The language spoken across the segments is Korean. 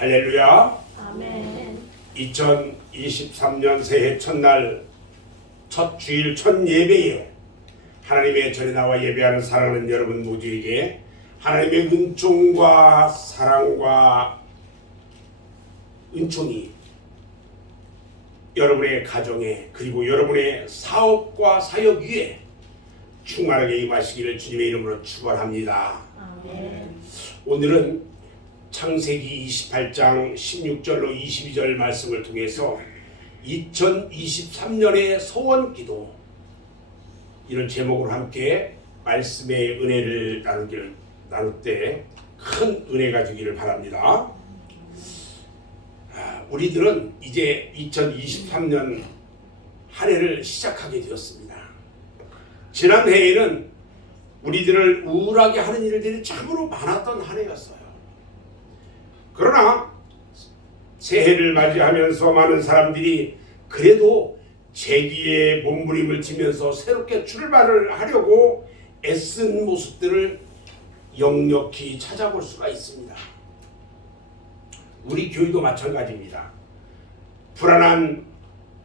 할렐루야. 아멘. 2023년 새해 첫날 첫 주일 첫 예배에 하나님의 전에 나와 예배하는 사랑하는 여러분 모두에게 하나님의 은총과 사랑과 은총이 여러분의 가정에 그리고 여러분의 사업과 사역 위에 충만하게 임하시기를 주님의 이름으로 축원합니다. 아멘. 오늘은 창세기 28장 16절로 22절 말씀을 통해서 2023년의 소원기도 이런 제목으로 함께 말씀의 은혜를 나눌 때 큰 은혜가 되기를 바랍니다. 우리들은 이제 2023년 한 해를 시작하게 되었습니다. 지난 해에는 우리들을 우울하게 하는 일들이 참으로 많았던 한 해였어요. 그러나 새해를 맞이하면서 많은 사람들이 그래도 재기의 몸부림을 치면서 새롭게 출발을 하려고 애쓴 모습들을 역력히 찾아볼 수가 있습니다. 우리 교회도 마찬가지입니다. 불안한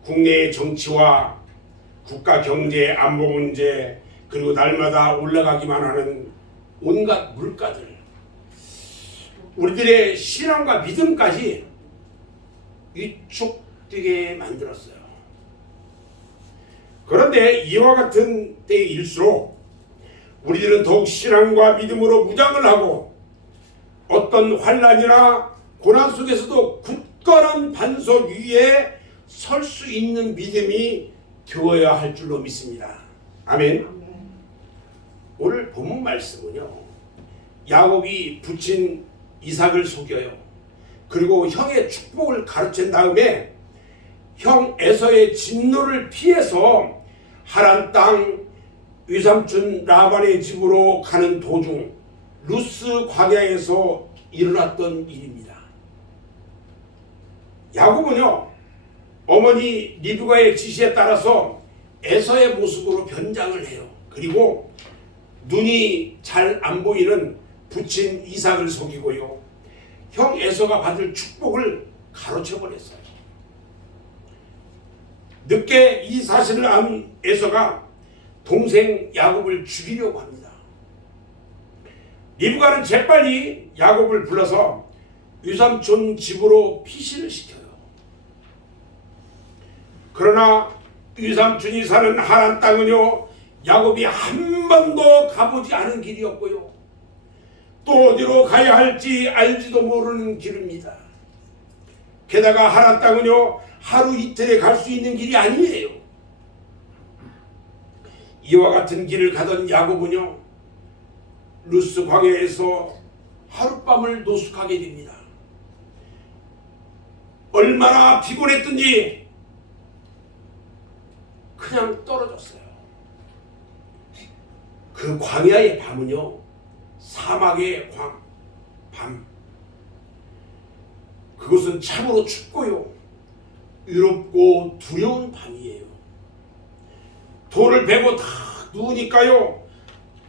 국내의 정치와 국가 경제 안보 문제 그리고 날마다 올라가기만 하는 온갖 물가들 우리들의 신앙과 믿음까지 위축되게 만들었어요. 그런데 이와 같은 때일수록 우리들은 더욱 신앙과 믿음으로 무장을 하고 어떤 환난이나 고난 속에서도 굳건한 반석 위에 설 수 있는 믿음이 되어야 할 줄로 믿습니다. 아멘. 오늘 본문 말씀은요, 야곱이 부친 이삭을 속여요. 그리고 형의 축복을 가르친 다음에 형 에서의 진노를 피해서 하란 땅 외삼촌 라반의 집으로 가는 도중 루스 광야에서 일어났던 일입니다. 야곱은요, 어머니 리브가의 지시에 따라서 에서의 모습으로 변장을 해요. 그리고 눈이 잘 안 보이는 부친 이삭을 속이고요, 형 에서가 받을 축복을 가로채버렸어요. 늦게 이 사실을 안 에서가 동생 야곱을 죽이려고 합니다. 리브가는 재빨리 야곱을 불러서 외삼촌 집으로 피신을 시켜요. 그러나 외삼촌이 사는 하란 땅은요, 야곱이 한 번도 가보지 않은 길이었고요, 또 어디로 가야 할지 알지도 모르는 길입니다. 게다가 하란 땅은요, 하루 이틀에 갈 수 있는 길이 아니에요. 이와 같은 길을 가던 야곱은요, 루스 광야에서 하룻밤을 노숙하게 됩니다. 얼마나 피곤했던지 그냥 떨어졌어요. 그 광야의 밤은요, 사막의 밤. 그것은 참으로 춥고요, 외롭고 두려운 밤이에요. 돌을 베고 다 누우니까요,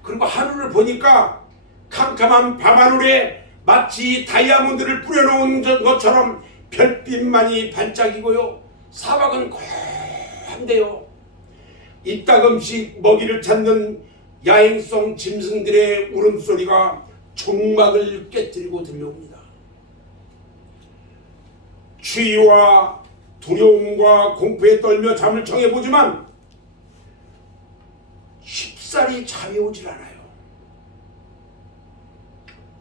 그리고 하늘을 보니까 캄캄한 밤하늘에 마치 다이아몬드를 뿌려놓은 것처럼 별빛만이 반짝이고요, 사막은 고한데요, 이따금씩 먹이를 찾는 야행성 짐승들의 울음소리가 종막을 깨뜨리고 들려옵니다. 추위와 두려움과 공포에 떨며 잠을 청해보지만 쉽사리 잠이 오질 않아요.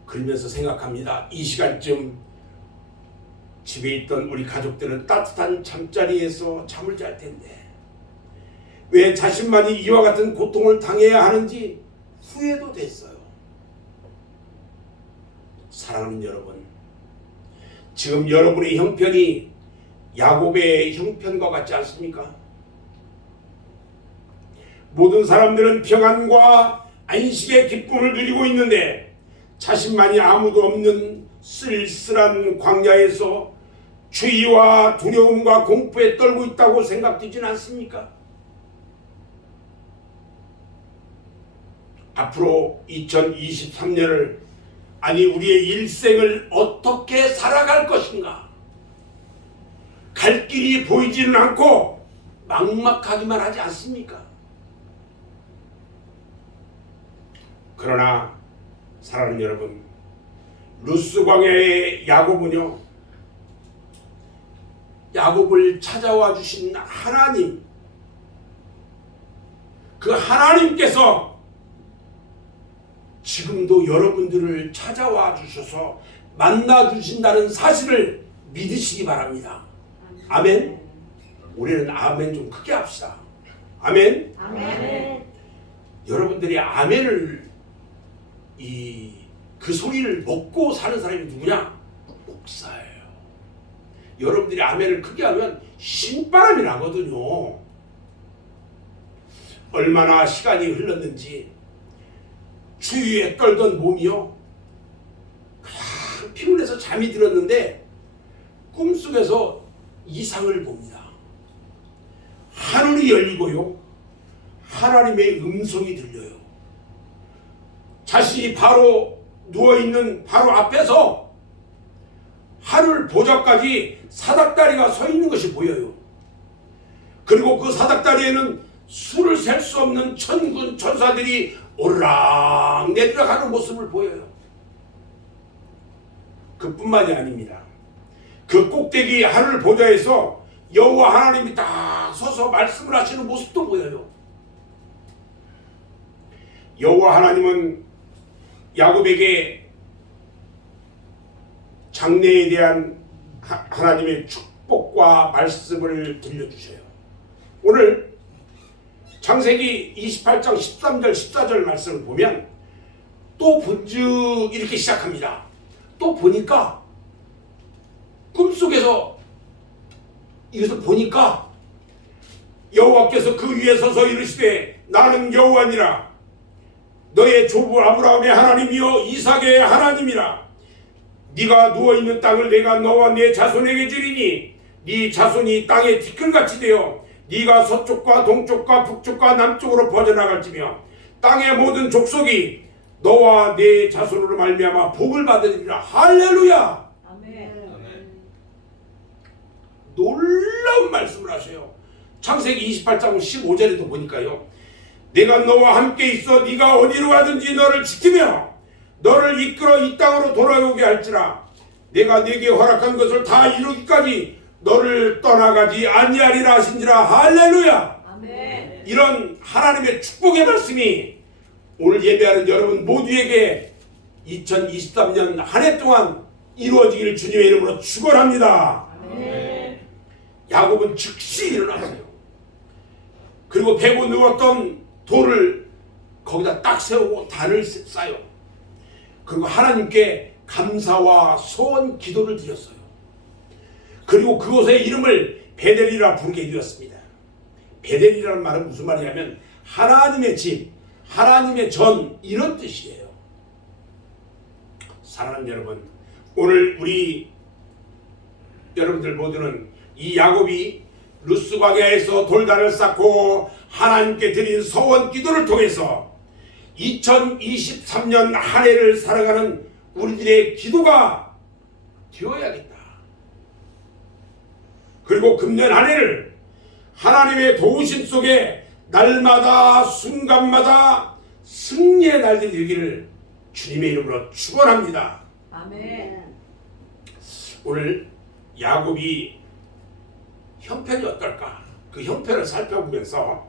그러면서 생각합니다. 이 시간쯤 집에 있던 우리 가족들은 따뜻한 잠자리에서 잠을 잘 텐데 왜 자신만이 이와 같은 고통을 당해야 하는지 후회도 됐어요. 사랑하는 여러분, 지금 여러분의 형편이 야곱의 형편과 같지 않습니까? 모든 사람들은 평안과 안식의 기쁨을 누리고 있는데 자신만이 아무도 없는 쓸쓸한 광야에서 추위와 두려움과 공포에 떨고 있다고 생각되진 않습니까? 앞으로 2023년을 아니 우리의 일생을 어떤 어떻게 살아갈 것인가? 갈 길이 보이지는 않고 막막하기만 하지 않습니까? 그러나 사랑하는 여러분, 루스 광야의 야곱은요, 야곱을 찾아와 주신 하나님, 그 하나님께서 지금도 여러분들을 찾아와 주셔서 만나 주신다는 사실을 믿으시기 바랍니다. 아멘. 우리는 아멘 좀 크게 합시다. 아멘. 아멘. 여러분들이 아멘을 그 소리를 먹고 사는 사람이 누구냐? 목사예요. 여러분들이 아멘을 크게 하면 신바람이 나거든요. 얼마나 시간이 흘렀는지 추위에 떨던 몸이요, 그냥 피곤해서 잠이 들었는데 꿈속에서 이상을 봅니다. 하늘이 열리고요, 하나님의 음성이 들려요. 자신이 바로 누워있는 바로 앞에서 하늘 보좌까지 사닥다리가 서 있는 것이 보여요. 그리고 그 사닥다리에는 수를 셀 수 없는 천군 천사들이 오르락 내리락 하는 모습을 보여요. 그뿐만이 아닙니다. 그 꼭대기 하늘 보좌에서 여호와 하나님이 딱 서서 말씀을 하시는 모습도 보여요. 여호와 하나님은 야곱에게 장래에 대한 하나님의 축복과 말씀을 들려주셔요. 오늘 창세기 28장 13절 14절 말씀을 보면 또 번뜩 이렇게 시작합니다. 또 보니까 꿈속에서 이것을 보니까 여호와께서 그 위에 서서 이르시되 나는 여호와니라 너의 조부 아브라함의 하나님이요 이삭의 하나님이라. 네가 누워있는 땅을 내가 너와 네 자손에게 주리니 네 자손이 땅에 티끌같이 되어 네가 서쪽과 동쪽과 북쪽과 남쪽으로 퍼져나갈지며 땅의 모든 족속이 너와 네 자손으로 말미암아 복을 받으리라. 할렐루야. 아멘. 놀라운 말씀을 하셔요. 창세기 28장 15절에도 보니까요, 내가 너와 함께 있어 네가 어디로 가든지 너를 지키며 너를 이끌어 이 땅으로 돌아오게 할지라. 내가 네게 허락한 것을 다 이루기까지 너를 떠나가지 아니하리라 하신지라. 할렐루야. 아멘. 이런 하나님의 축복의 말씀이 오늘 예배하는 여러분 모두에게 2023년 한 해 동안 이루어지기를 주님의 이름으로 축원합니다. 아멘. 야곱은 즉시 일어났어요. 그리고 베고 누웠던 돌을 거기다 딱 세우고 단을 쌓여 그리고 하나님께 감사와 소원 기도를 드렸어요. 그리고 그곳의 이름을 베델이라 부르게 되었습니다. 베델이라는 말은 무슨 말이냐면 하나님의 집, 하나님의 전, 이런 뜻이에요. 사랑하는 여러분, 오늘 우리 여러분들 모두는 이 야곱이 루스 광야에서 돌단을 쌓고 하나님께 드린 소원 기도를 통해서 2023년 한 해를 살아가는 우리들의 기도가 되어야겠다. 그리고 금년 한 해를 하나님의 도우심 속에 날마다 순간마다 승리의 날들이 되기를 주님의 이름으로 축원합니다. 아멘. 오늘 야곱이 형편이 어떨까? 그 형편을 살펴보면서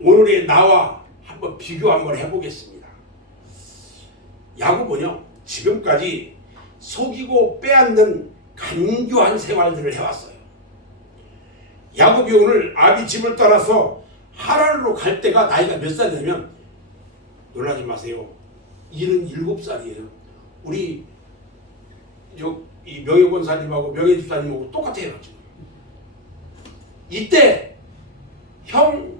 오늘의 나와 한번 비교 한번 해보겠습니다. 야곱은요, 지금까지 속이고 빼앗는 간교한 생활들을 해왔어요. 야곱이 오늘 아비 집을 떠나서 하란으로 갈 때가 나이가 몇 살이냐면, 놀라지 마세요, 77살이에요. 우리 이 명예권사님하고 명예집사님하고 똑같아요. 지금. 이때 형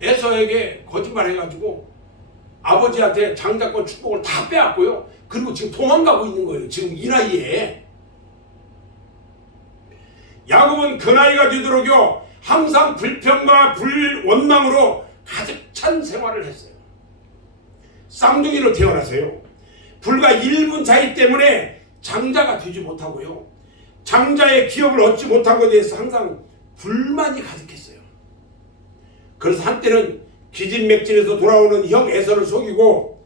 에서에게 거짓말해가지고 아버지한테 장자권 축복을 다 빼앗고요. 그리고 지금 도망가고 있는 거예요. 지금 이 나이에. 야곱은 그 나이가 되도록요 항상 불평과 원망으로 가득 찬 생활을 했어요. 쌍둥이로 태어나서요, 불과 1분 차이 때문에 장자가 되지 못하고요. 장자의 기업을 얻지 못한 것에 대해서 항상 불만이 가득했어요. 그래서 한때는 기진맥진에서 돌아오는 형 에서를 속이고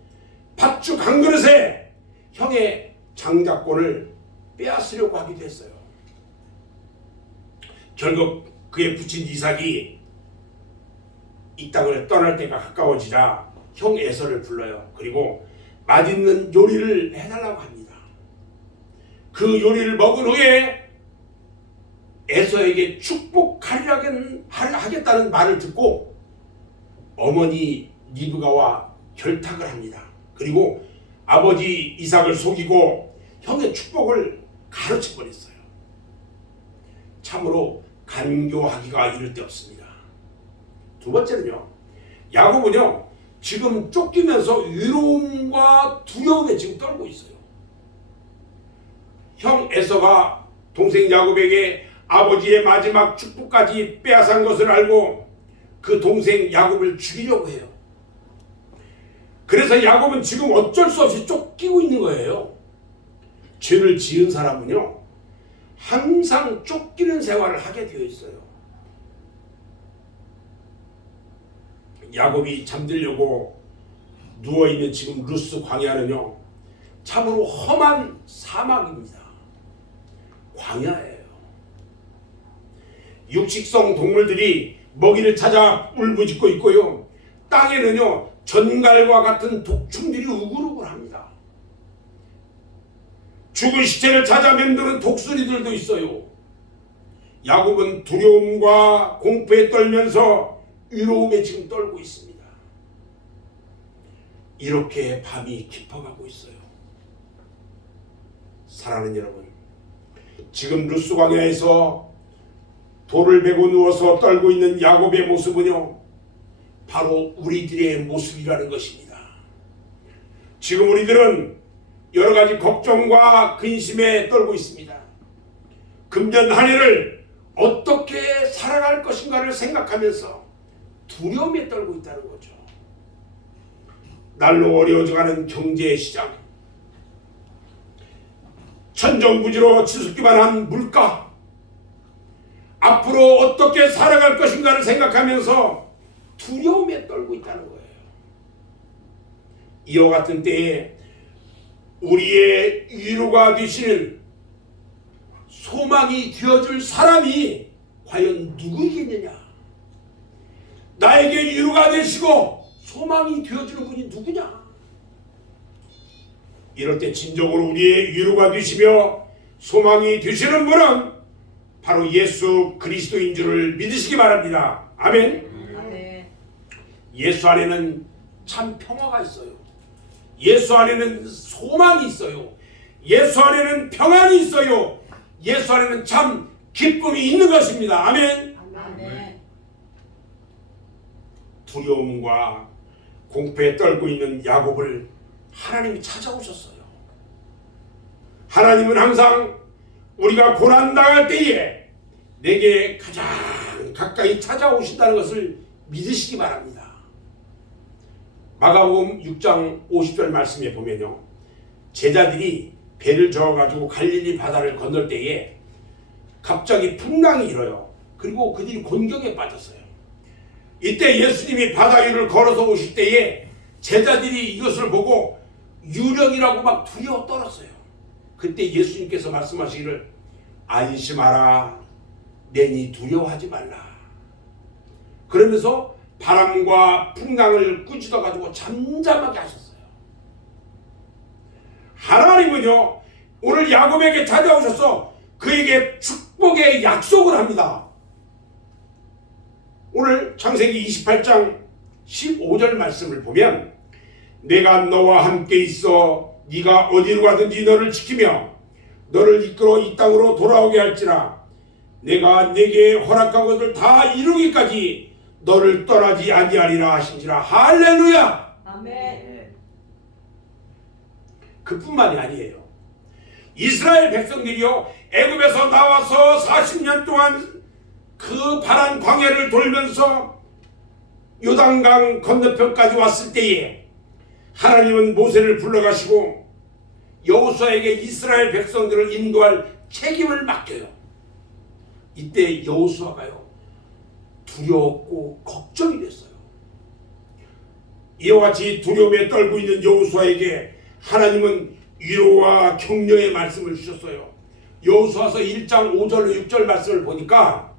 팥죽 한 그릇에 형의 장자권을 빼앗으려고 하기도 했어요. 결국 그의 부친 이삭이 이 땅을 떠날 때가 가까워지자 형 에서를 불러요. 그리고 맛있는 요리를 해달라고 합니다. 그 요리를 먹은 후에 에서에게 축복하겠다는 말을 듣고 어머니 리브가와 결탁을 합니다. 그리고 아버지 이삭을 속이고 형의 축복을 가로채 버렸어요. 참으로 간교하기가 이를 데 없습니다. 두 번째는요, 야곱은요 지금 쫓기면서 위로움과 두려움에 지금 떨고 있어요. 형 에서가 동생 야곱에게 아버지의 마지막 축복까지 빼앗은 것을 알고 그 동생 야곱을 죽이려고 해요. 그래서 야곱은 지금 어쩔 수 없이 쫓기고 있는 거예요. 죄를 지은 사람은요 항상 쫓기는 생활을 하게 되어 있어요. 야곱이 잠들려고 누워있는 지금 루스 광야는요 참으로 험한 사막입니다. 광야예요. 육식성 동물들이 먹이를 찾아 울부짖고 있고요. 땅에는요 전갈과 같은 독충들이 우글우글합니다. 죽은 시체를 찾아 맴도는 독수리들도 있어요. 야곱은 두려움과 공포에 떨면서 위로움에 지금 떨고 있습니다. 이렇게 밤이 깊어가고 있어요. 사랑하는 여러분, 지금 루스 광야에서 돌을 베고 누워서 떨고 있는 야곱의 모습은요 바로 우리들의 모습이라는 것입니다. 지금 우리들은 여러 가지 걱정과 근심에 떨고 있습니다. 금년 한 해를 어떻게 살아갈 것인가를 생각하면서 두려움에 떨고 있다는 거죠. 날로 어려워져가는 경제 시장, 천정부지로 치솟기만 한 물가, 앞으로 어떻게 살아갈 것인가를 생각하면서 두려움에 떨고 있다는 거예요. 이와 같은 때에 우리의 위로가 되시는 소망이 되어줄 사람이 과연 누구이겠느냐? 나에게 위로가 되시고 소망이 되어주는 분이 누구냐? 이럴 때 진정으로 우리의 위로가 되시며 소망이 되시는 분은 바로 예수 그리스도인 줄을 믿으시기 바랍니다. 아멘. 예수 안에는 참 평화가 있어요. 예수 안에는 소망이 있어요. 예수 안에는 평안이 있어요. 예수 안에는 참 기쁨이 있는 것입니다. 아멘. 두려움과 공포에 떨고 있는 야곱을 하나님이 찾아오셨어요. 하나님은 항상 우리가 고난당할 때에 내게 가장 가까이 찾아오신다는 것을 믿으시기 바랍니다. 마가복음 6장 50절 말씀에 보면요, 제자들이 배를 저어가지고 갈릴리 바다를 건널 때에 갑자기 풍랑이 일어요. 그리고 그들이 곤경에 빠졌어요. 이때 예수님이 바다 위를 걸어서 오실 때에 제자들이 이것을 보고 유령이라고 막 두려워 떨었어요. 그때 예수님께서 말씀하시기를 안심하라, 내니 두려워하지 말라. 그러면서 바람과 풍랑을 꾸짖어 가지고 잠잠하게 하셨어요. 하나님은요 오늘 야곱에게 찾아오셔서 그에게 축복의 약속을 합니다. 오늘 창세기 28장 15절 말씀을 보면 내가 너와 함께 있어 네가 어디로 가든지 너를 지키며 너를 이끌어 이 땅으로 돌아오게 할지라 내가 네게 허락한 것을 다 이루기까지 너를 떠나지 아니하리라 하신지라. 할렐루야. 아멘. 그뿐만이 아니에요. 이스라엘 백성들이요 애굽에서 나와서 40년 동안 그 파란 광야를 돌면서 요단강 건너편까지 왔을 때에 하나님은 모세를 불러가시고 여호수아에게 이스라엘 백성들을 인도할 책임을 맡겨요. 이때 여호수아가요 두려웠고 걱정이 됐어요. 이와 같이 두려움에 떨고 있는 여호수아에게 하나님은 위로와 격려의 말씀을 주셨어요. 여호수아서 1장 5절 6절 말씀을 보니까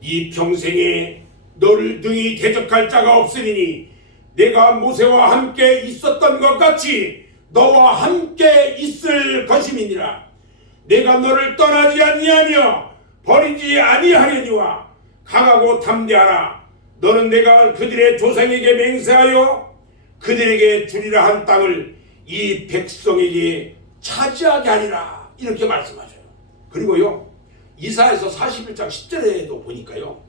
이 평생에 너를 능히 대적할 자가 없으리니 내가 모세와 함께 있었던 것 같이 너와 함께 있을 것임이니라. 내가 너를 떠나지 아니하며 버리지 아니하려니와 강하고 담대하라. 너는 내가 그들의 조상에게 맹세하여 그들에게 주리라 한 땅을 이 백성에게 차지하게 하리라. 이렇게 말씀하셔요. 그리고요 이사야서 41장 10절에도 보니까요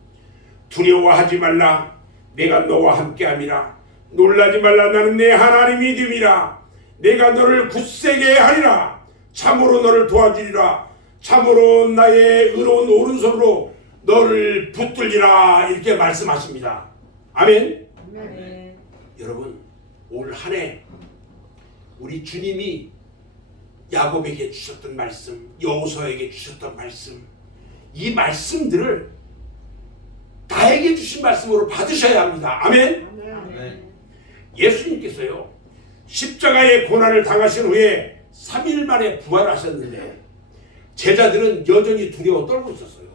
두려워하지 말라. 내가 너와 함께함이라. 놀라지 말라. 나는 내 하나님이 됨이라. 내가 너를 굳세게 하리라. 참으로 너를 도와주리라. 참으로 나의 의로운 오른손으로 너를 붙들리라. 이렇게 말씀하십니다. 아멘. 아멘. 여러분 올 한 해 우리 주님이 야곱에게 주셨던 말씀, 여호수아에게 주셨던 말씀, 이 말씀들을 나에게 주신 말씀으로 받으셔야 합니다. 아멘. 아멘. 예수님께서요 십자가의 고난을 당하신 후에 3일 만에 부활하셨는데 제자들은 여전히 두려워 떨고 있었어요.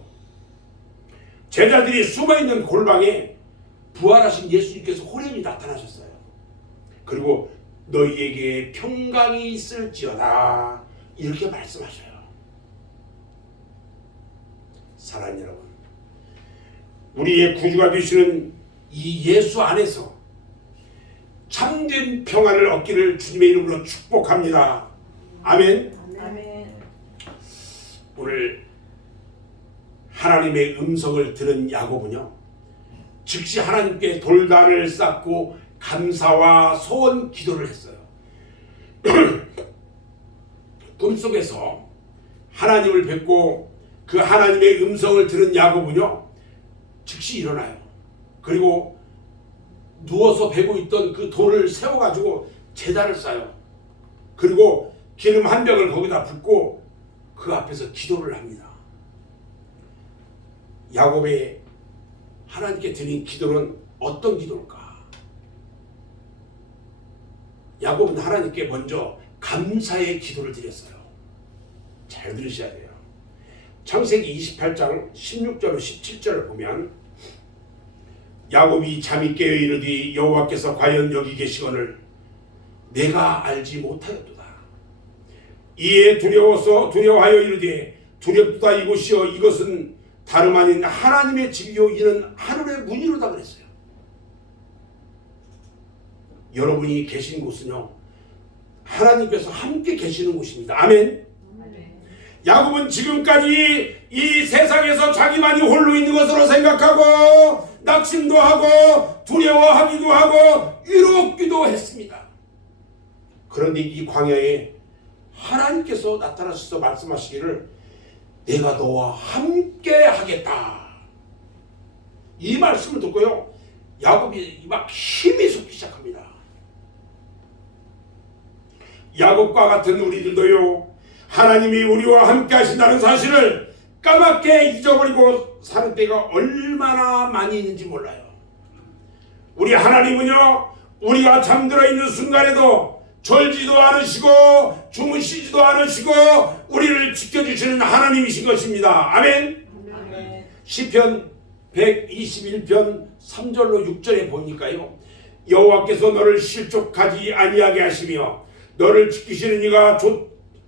제자들이 숨어있는 골방에 부활하신 예수님께서 호련히 나타나셨어요. 그리고 너희에게 평강이 있을지어다 이렇게 말씀하셔요. 사랑하는 여러분, 우리의 구주가 되시는 이 예수 안에서 참된 평안을 얻기를 주님의 이름으로 축복합니다. 아멘. 아멘. 오늘 하나님의 음성을 들은 야곱은요 즉시 하나님께 돌단을 쌓고 감사와 소원 기도를 했어요. 꿈속에서 하나님을 뵙고 그 하나님의 음성을 들은 야곱은요 즉시 일어나요. 그리고 누워서 베고 있던 그 돌을 세워가지고 제단을 쌓아요. 그리고 기름 한 병을 거기다 붓고 그 앞에서 기도를 합니다. 야곱의 하나님께 드린 기도는 어떤 기도일까? 야곱은 하나님께 먼저 감사의 기도를 드렸어요. 잘 들으셔야 돼요. 창세기 28장 16절로 17절을 보면 야곱이 잠이 깨어 이르되 여호와께서 과연 여기 계시거늘 내가 알지 못하였도다. 이에 두려워하여 이르되 두렵다 이곳이여 이것은 다름 아닌 하나님의 집이요 이는 하늘의 문이로다 그랬어요. 여러분이 계신 곳은요 하나님께서 함께 계시는 곳입니다. 아멘. 야곱은 지금까지 이 세상에서 자기만이 홀로 있는 것으로 생각하고 낙심도 하고 두려워하기도 하고 위롭기도 했습니다. 그런데 이 광야에 하나님께서 나타나셔서 말씀하시기를 내가 너와 함께 하겠다. 이 말씀을 듣고요 야곱이 막 힘이 솟기 시작합니다. 야곱과 같은 우리들도요 하나님이 우리와 함께 하신다는 사실을 까맣게 잊어버리고 사는 때가 얼마나 많이 있는지 몰라요. 우리 하나님은요 우리가 잠들어 있는 순간에도 졸지도 않으시고 주무시지도 않으시고 우리를 지켜주시는 하나님이신 것입니다. 아멘. 아멘. 시편 121편 3절로 6절에 보니까요 여호와께서 너를 실족하지 아니하게 하시며 너를 지키시는 이가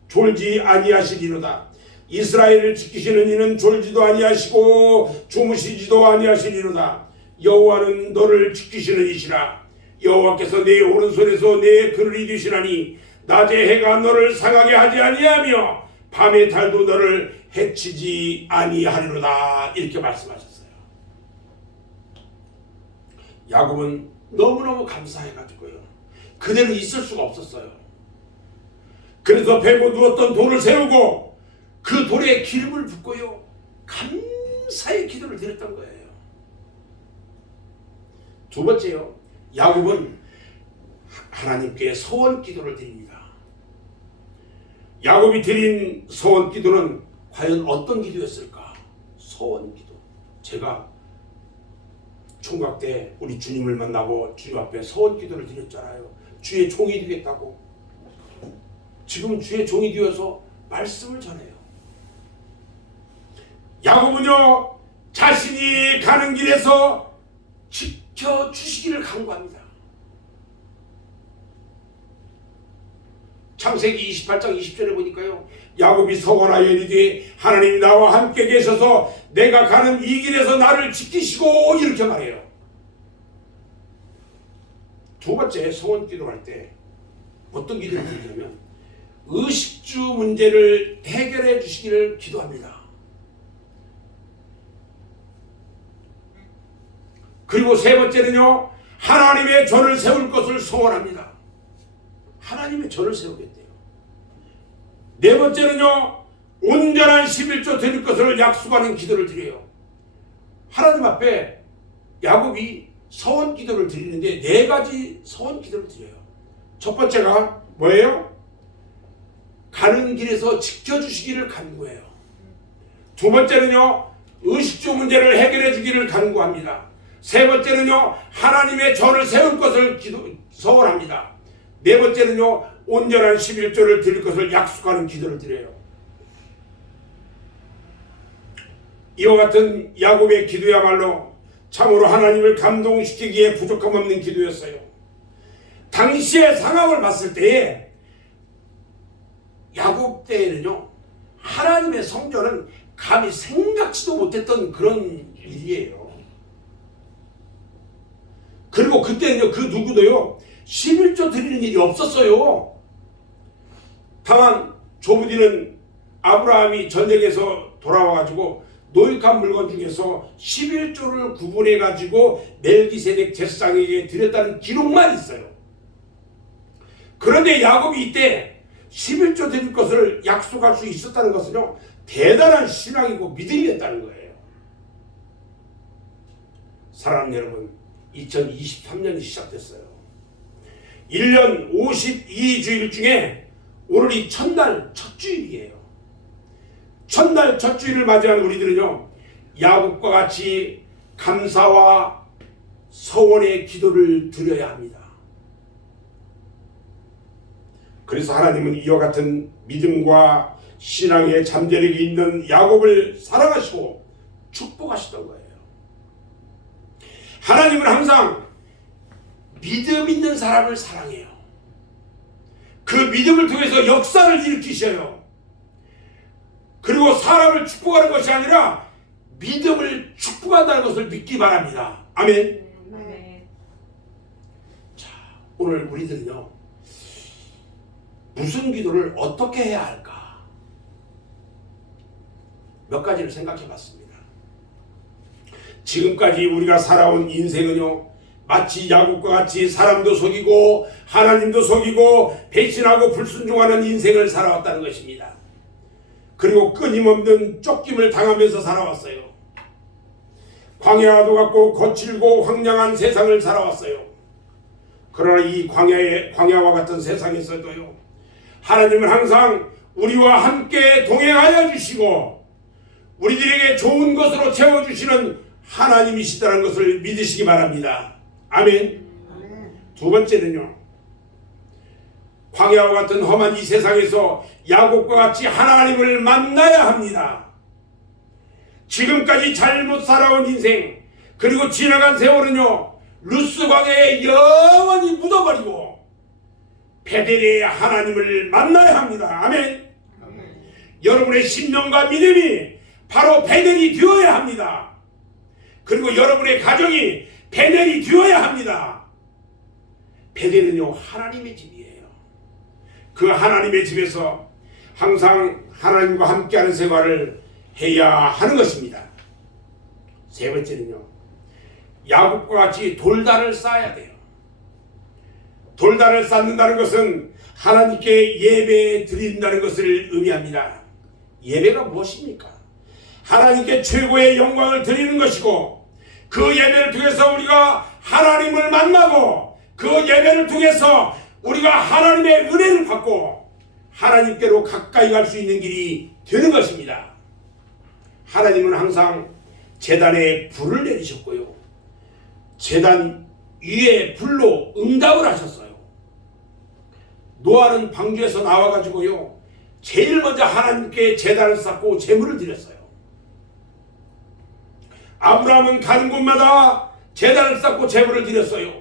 졸지 아니하시리로다. 이스라엘을 지키시는 이는 졸지도 아니하시고 주무시지도 아니하시리로다. 여호와는 너를 지키시는 이시라. 여호와께서 내 오른손에서 내 그늘이 되시나니 낮에 해가 너를 상하게 하지 아니하며 밤의 달도 너를 해치지 아니하리로다. 이렇게 말씀하셨어요. 야곱은 너무너무 감사해가지고요 그대로 있을 수가 없었어요. 그래서 베고 누웠던 돌을 세우고 그 돌에 기름을 붓고요 감사의 기도를 드렸던 거예요. 두 번째요 야곱은 하나님께 소원 기도를 드립니다. 야곱이 드린 서원 기도는 과연 어떤 기도였을까? 서원 기도. 제가 총각 때 우리 주님을 만나고 주님 앞에 서원 기도를 드렸잖아요. 주의 종이 되겠다고. 지금은 주의 종이 되어서 말씀을 전해요. 야곱은요, 자신이 가는 길에서 지켜주시기를 간구합니다. 창세기 28장 20절에 보니까요, 야곱이 서원하여 이르되 하나님이 나와 함께 계셔서 내가 가는 이 길에서 나를 지키시고, 이렇게 말해요. 두 번째, 서원 기도할 때 어떤 기도를 드리냐면 의식주 문제를 해결해 주시기를 기도합니다. 그리고 세 번째는요, 하나님의 전을 세울 것을 소원합니다. 하나님의 전을 세우겠대요. 네 번째는요, 온전한 11조 드릴 것을 약속하는 기도를 드려요. 하나님 앞에 야곱이 서원 기도를 드리는데 네 가지 서원 기도를 드려요. 첫 번째가 뭐예요? 가는 길에서 지켜주시기를 간구해요. 두 번째는요, 의식주 문제를 해결해 주기를 간구합니다. 세 번째는요, 하나님의 전을 세울 것을 서원합니다. 네 번째는요, 온전한 11조를 드릴 것을 약속하는 기도를 드려요. 이와 같은 야곱의 기도야말로 참으로 하나님을 감동시키기에 부족함 없는 기도였어요. 당시의 상황을 봤을 때에 야곱 때에는요, 하나님의 성전은 감히 생각지도 못했던 그런 일이에요. 그리고 그때는요, 그 누구도요 11조 드리는 일이 없었어요. 다만 조부디는 아브라함이 전쟁에서 돌아와가지고 노획한 물건 중에서 11조를 구분해가지고 멜기세덱 제사장에게 드렸다는 기록만 있어요. 그런데 야곱이 이때 11조 드릴 것을 약속할 수 있었다는 것은요, 대단한 신앙이고 믿음이었다는 거예요. 사랑하는 여러분, 2023년이 시작됐어요. 1년 52주일 중에 오늘이 첫날 첫 주일이에요. 첫날 첫 주일을 맞이한 우리들은요, 야곱과 같이 감사와 서원의 기도를 드려야 합니다. 그래서 하나님은 이와 같은 믿음과 신앙의 잠재력이 있는 야곱을 사랑하시고 축복하시던 거예요. 하나님은 항상 믿음 있는 사람을 사랑해요. 그 믿음을 통해서 역사를 일으키셔요. 그리고 사람을 축복하는 것이 아니라 믿음을 축복한다는 것을 믿기 바랍니다. 아멘. 네. 자, 오늘 우리들은요, 무슨 기도를 어떻게 해야 할까? 몇 가지를 생각해 봤습니다. 지금까지 우리가 살아온 인생은요, 마치 야곱과 같이 사람도 속이고 하나님도 속이고 배신하고 불순종하는 인생을 살아왔다는 것입니다. 그리고 끊임없는 쫓김을 당하면서 살아왔어요. 광야와도 같고 거칠고 황량한 세상을 살아왔어요. 그러나 이 광야와 같은 세상에서도요, 하나님은 항상 우리와 함께 동행하여 주시고 우리들에게 좋은 것으로 채워주시는 하나님이시다는 것을 믿으시기 바랍니다. 아멘. 두 번째는요, 광야와 같은 험한 이 세상에서 야곱과 같이 하나님을 만나야 합니다. 지금까지 잘못 살아온 인생, 그리고 지나간 세월은요, 루스 광야에 영원히 묻어버리고 베델의 하나님을 만나야 합니다. 아멘. 여러분의 신념과 믿음이 바로 베델이 되어야 합니다. 그리고 여러분의 가정이 베델이 되어야 합니다. 베델은요, 하나님의 집이에요. 그 하나님의 집에서 항상 하나님과 함께하는 생활을 해야 하는 것입니다. 세 번째는요, 야곱과 같이 돌단을 쌓아야 돼요. 돌단을 쌓는다는 것은 하나님께 예배 드린다는 것을 의미합니다. 예배가 무엇입니까? 하나님께 최고의 영광을 드리는 것이고, 그 예배를 통해서 우리가 하나님을 만나고, 그 예배를 통해서 우리가 하나님의 은혜를 받고, 하나님께로 가까이 갈 수 있는 길이 되는 것입니다. 하나님은 항상 제단에 불을 내리셨고요. 제단 위에 불로 응답을 하셨어요. 노아는 방주에서 나와가지고요. 제일 먼저 하나님께 제단을 쌓고 제물을 드렸어요. 아브라함은 가는 곳마다 제단을 쌓고 제물을 드렸어요.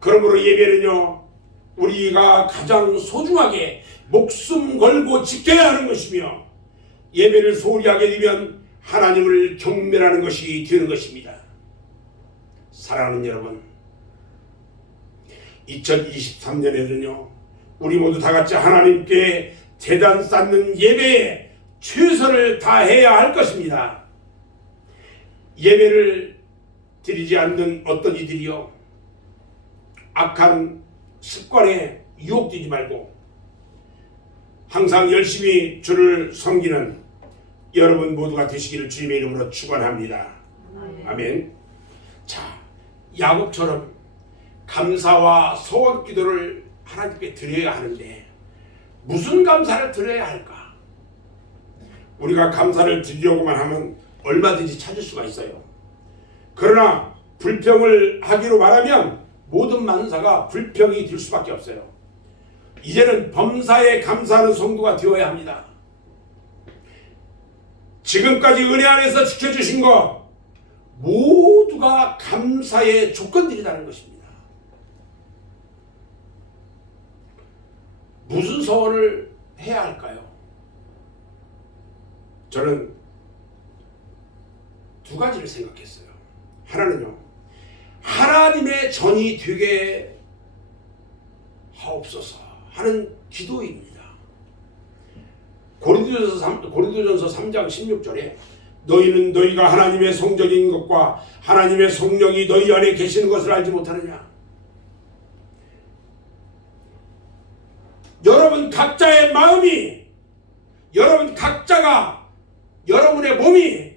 그러므로 예배는요, 우리가 가장 소중하게 목숨 걸고 지켜야 하는 것이며, 예배를 소홀히 하게 되면 하나님을 경멸하는 것이 되는 것입니다. 사랑하는 여러분, 2023년에는요 우리 모두 다 같이 하나님께 제단 쌓는 예배에 최선을 다해야 할 것입니다. 예배를 드리지 않는 어떤 이들이요, 악한 습관에 유혹되지 말고 항상 열심히 주를 섬기는 여러분 모두가 되시기를 주님의 이름으로 축원합니다. 아멘. 자, 야곱처럼 감사와 소원 기도를 하나님께 드려야 하는데 무슨 감사를 드려야 할까? 우리가 감사를 드리려고만 하면 얼마든지 찾을 수가 있어요. 그러나 불평을 하기로 말하면 모든 만사가 불평이 될 수밖에 없어요. 이제는 범사에 감사하는 성도가 되어야 합니다. 지금까지 은혜 안에서 지켜주신 것 모두가 감사의 조건들이라는 것입니다. 무슨 소원을 해야 할까요? 저는 두 가지를 생각했어요. 하나는요, 하나님의 전이 되게 하옵소서 하는 기도입니다. 고린도전서 3장 16절에 너희는 너희가 하나님의 성전인 것과 하나님의 성령이 너희 안에 계시는 것을 알지 못하느냐. 여러분 각자의 마음이, 여러분 각자가, 여러분의 몸이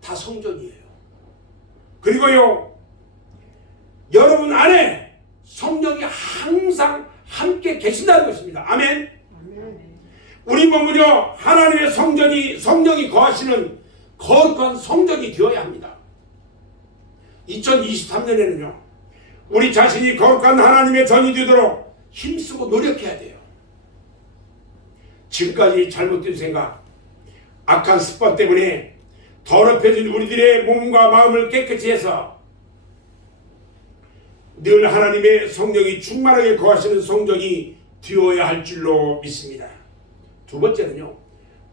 다 성전이에요. 그리고요, 여러분 안에 성령이 항상 함께 계신다는 것입니다. 아멘. 우리 몸은요, 하나님의 성령이 거하시는 거룩한 성전이 되어야 합니다. 2023년에는요 우리 자신이 거룩한 하나님의 전이 되도록 힘쓰고 노력해야 돼요. 지금까지 잘못된 생각, 악한 습관 때문에 더럽혀진 우리들의 몸과 마음을 깨끗이 해서 늘 하나님의 성령이 충만하게 거하시는 성전이 되어야 할 줄로 믿습니다. 두 번째는요,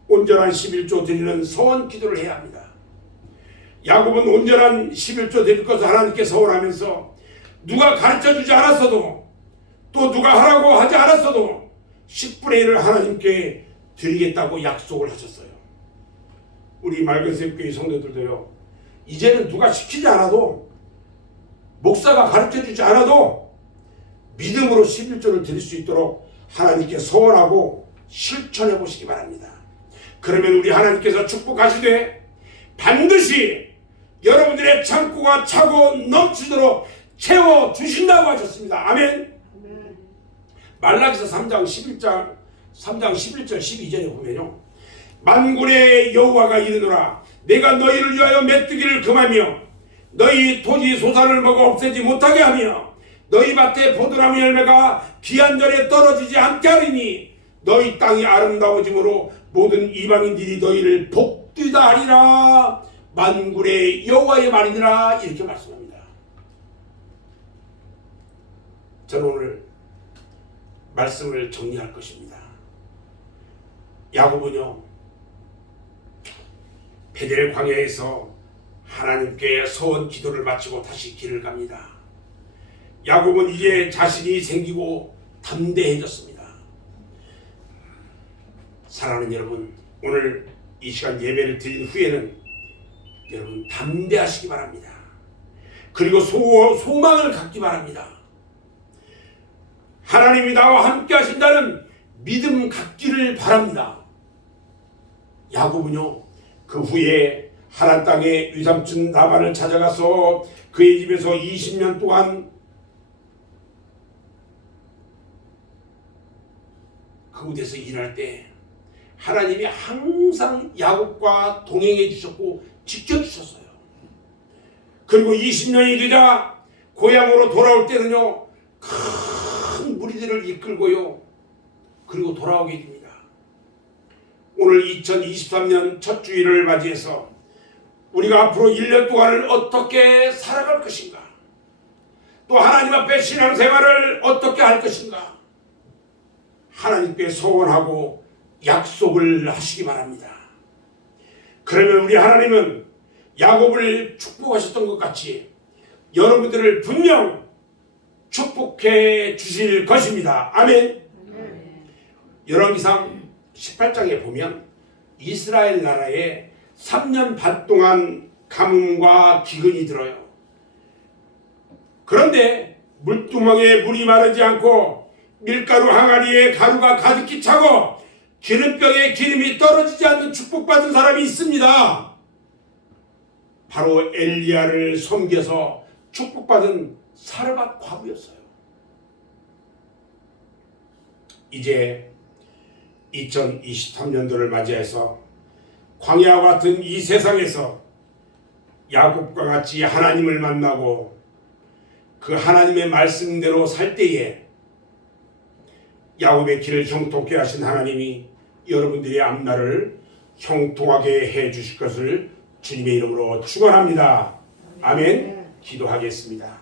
온전한 11조 드리는 서원 기도를 해야 합니다. 야곱은 온전한 11조 드릴 것을 하나님께 서원하면서 누가 가르쳐주지 않았어도 또 누가 하라고 하지 않았어도 10분의 1을 하나님께 드리겠다고 약속을 하셨어요. 우리 맑은새교회 성도들도요, 이제는 누가 시키지 않아도, 목사가 가르쳐주지 않아도 믿음으로 11조를 드릴 수 있도록 하나님께 서원하고 실천해 보시기 바랍니다. 그러면 우리 하나님께서 축복하시되 반드시 여러분들의 창고가 차고 넘치도록 채워주신다고 하셨습니다. 아멘. 말라기서 3장 11절 12절에 보면요, 만군의 여호와가 이르노라 내가 너희를 위하여 메뚜기를 금하며 너희 토지 소산을 먹어 없애지 못하게 하며 너희 밭에 포도나무 열매가 기한절에 떨어지지 않게 하리니 너희 땅이 아름다워짐으로 모든 이방인들이 너희를 복되다 하리라. 만군의 여호와의 말이니라. 이렇게 말씀합니다. 저는 오늘 말씀을 정리할 것입니다. 야곱은요, 베델 광야에서 하나님께 서원 기도를 마치고 다시 길을 갑니다. 야곱은 이제 자신이 생기고 담대해졌습니다. 사랑하는 여러분, 오늘 이 시간 예배를 드린 후에는 여러분 담대하시기 바랍니다. 그리고 소망을 갖기 바랍니다. 하나님이 나와 함께 하신다는 믿음 갖기를 바랍니다. 야곱은요, 그 후에 하란 땅의 외삼촌 라반을 찾아가서 그의 집에서 20년 동안 그곳에서 일할 때 하나님이 항상 야곱과 동행해 주셨고 지켜주셨어요. 그리고 20년이 되자 고향으로 돌아올 때는요, 큰 무리들을 이끌고요, 그리고 돌아오게 됩니다. 오늘 2023년 첫 주일을 맞이해서 우리가 앞으로 1년 동안을 어떻게 살아갈 것인가, 또 하나님 앞에 신앙생활을 어떻게 할 것인가, 하나님께 소원하고 약속을 하시기 바랍니다. 그러면 우리 하나님은 야곱을 축복하셨던 것 같이 여러분들을 분명 축복해 주실 것입니다. 아멘. 열왕기상 18장에 보면 이스라엘 나라에 3년 반 동안 가뭄과 기근이 들어요. 그런데 물두멍에 물이 마르지 않고 밀가루 항아리에 가루가 가득히 차고 기름병에 기름이 떨어지지 않는 축복받은 사람이 있습니다. 바로 엘리야를 섬겨서 축복받은 사르밧 과부였어요. 이제 2023년도를 맞이해서 광야와 같은 이 세상에서 야곱과 같이 하나님을 만나고 그 하나님의 말씀대로 살 때에 야곱의 길을 형통케 하신 하나님이 여러분들의 앞날을 형통하게 해 주실 것을 주님의 이름으로 축원합니다. 아멘. 기도하겠습니다.